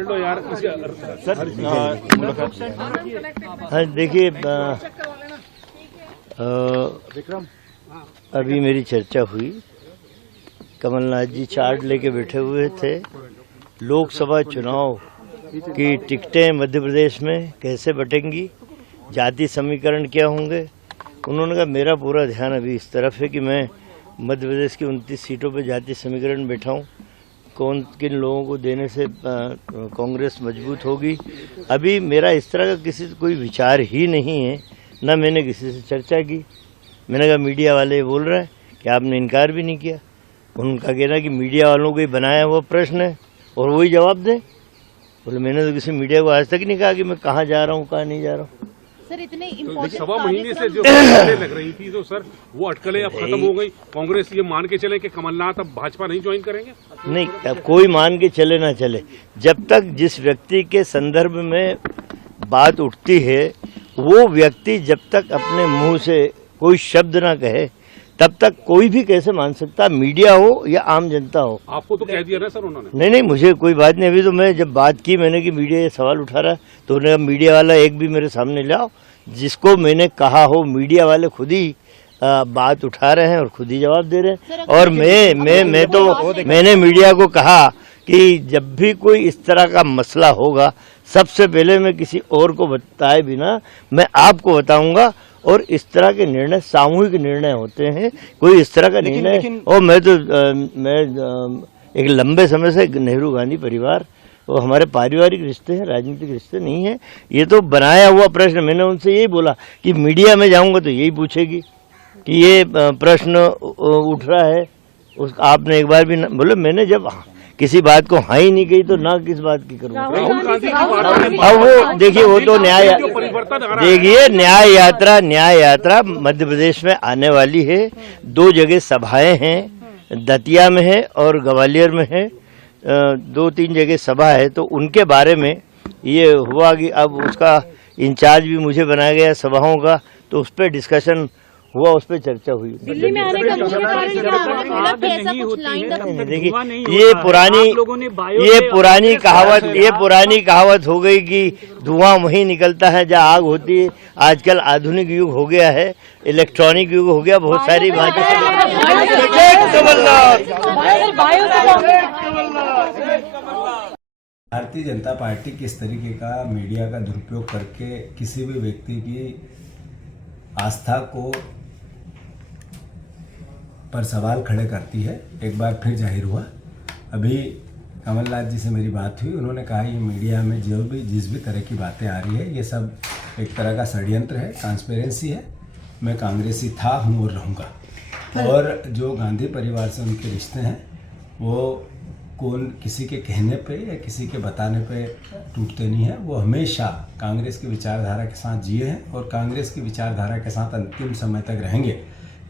पढ़ लो यार सर। हाँ देखिए, अभी मेरी चर्चा हुई। कमलनाथ जी चार्ट लेके बैठे हुए थे। लोकसभा चुनाव की टिकटें मध्य प्रदेश में कैसे बटेंगी, जाति समीकरण क्या होंगे। उन्होंने कहा मेरा पूरा ध्यान अभी इस तरफ है कि मैं मध्य प्रदेश की 29 सीटों पर जाति समीकरण बैठाऊं, कौन किन लोगों को देने से कांग्रेस मजबूत होगी। अभी मेरा इस तरह का किसी से कोई विचार ही नहीं है, न मैंने किसी से चर्चा की। मैंने कहा मीडिया वाले बोल रहे हैं कि आपने इनकार भी नहीं किया। उनका कहना कि मीडिया वालों को ही बनाया हुआ प्रश्न है और वही जवाब दें। बोले मैंने तो किसी मीडिया को आज तक नहीं कहा कि मैं कहाँ जा रहा हूँ कहाँ नहीं जा रहा हूँ। सर इतने सवा महीने से जो अटकलें लग रही थी तो सर वो अटकलें अब खत्म हो गई। कांग्रेस ये मान के चले कि कमलनाथ अब भाजपा नहीं ज्वाइन करेंगे? नहीं, अब कोई मान के चले ना चले, जब तक जिस व्यक्ति के संदर्भ में बात उठती है वो व्यक्ति जब तक अपने मुंह से कोई शब्द ना कहे तब तक कोई भी कैसे मान सकता, मीडिया हो या आम जनता हो। आपको तो कह दिया ना सर उन्होंने? नहीं, मुझे कोई बात नहीं। अभी तो मैं जब बात की मैंने कि मीडिया ये सवाल उठा रहा है तो उन्हें मीडिया वाला एक भी मेरे सामने लाओ जिसको मैंने कहा हो। मीडिया वाले खुद ही बात उठा रहे हैं और खुद ही जवाब दे रहे हैं। और मैंने मीडिया को कहा कि जब भी कोई इस तरह का मसला होगा सबसे पहले मैं किसी और को बताए बिना मैं आपको बताऊंगा। और इस तरह के निर्णय सामूहिक निर्णय होते हैं, कोई इस तरह का निर्णय। और मैं एक लंबे समय से नेहरू गांधी परिवार, वो हमारे पारिवारिक रिश्ते हैं, राजनीतिक रिश्ते नहीं है। ये तो बनाया हुआ प्रश्न। मैंने उनसे यही बोला कि मीडिया में जाऊंगा तो यही पूछेगी कि ये प्रश्न उठ रहा है। आपने एक बार भी बोले, मैंने जब किसी बात को हाँ ही नहीं कही तो ना किस बात की करूँ। अब वो देखिए, वो तो न्याय यात्रा मध्य प्रदेश में आने वाली है। 2 जगह सभाएं हैं, दतिया में है और ग्वालियर में है। 2-3 जगह सभा है तो उनके बारे में ये हुआ कि अब उसका इंचार्ज भी मुझे बनाया गया सभाओं का, तो उस पर डिस्कशन हुआ, उस पर चर्चा हुई। दिल्ली में आने का मुख्य कारण क्या मतलब ऐसा कुछ लाइन अप? देखिए, ये पुरानी कहावत हो गई कि धुआं वहीं निकलता है जहाँ आग होती है। आजकल आधुनिक युग हो गया है, इलेक्ट्रॉनिक युग हो गया, बहुत सारी बातें। भारतीय जनता पार्टी किस तरीके का मीडिया का दुरुपयोग करके किसी भी व्यक्ति की आस्था को पर सवाल खड़े करती है, एक बार फिर जाहिर हुआ। अभी कमलनाथ जी से मेरी बात हुई, उन्होंने कहा ये मीडिया में जिस भी तरह की बातें आ रही है ये सब एक तरह का षड्यंत्र है, ट्रांसपेरेंसी है। मैं कांग्रेसी था, हूँ और रहूँगा। और जो गांधी परिवार से उनके रिश्ते हैं वो कौन किसी के कहने पे या किसी के बताने पे टूटते नहीं है। वो हमेशा कांग्रेस की विचारधारा के साथ जिए हैं और कांग्रेस की विचारधारा के साथ अंतिम समय तक रहेंगे।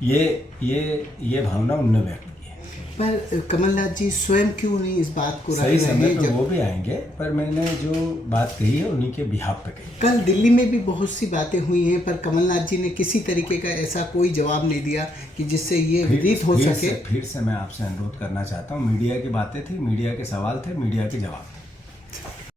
ये भावना उनने व्यक्त की है। पर कमलनाथ जी स्वयं क्यों नहीं इस बात को सही समय पर वो भी आएंगे, पर मैंने जो बात कही है उन्हीं के बिहाफ पे कही। कल दिल्ली में भी बहुत सी बातें हुई हैं पर कमलनाथ जी ने किसी तरीके का ऐसा कोई जवाब नहीं दिया कि जिससे ये विदित हो सके। फिर से मैं आपसे अनुरोध करना चाहता हूँ, मीडिया की बातें थी, मीडिया के सवाल थे, मीडिया के जवाब थे।